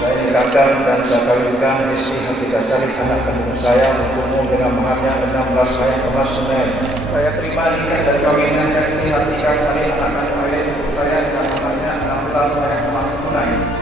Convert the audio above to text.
Saya nikahkan dan saya kawinkan istri Hatidah Salih anak kandung saya berumur dengan maharnya 16 ayat emas tunai. Saya terima nikah dan kawinan istri Hatidah Salih anak kandung saya dengan maharnya 16 ayat emas tunai.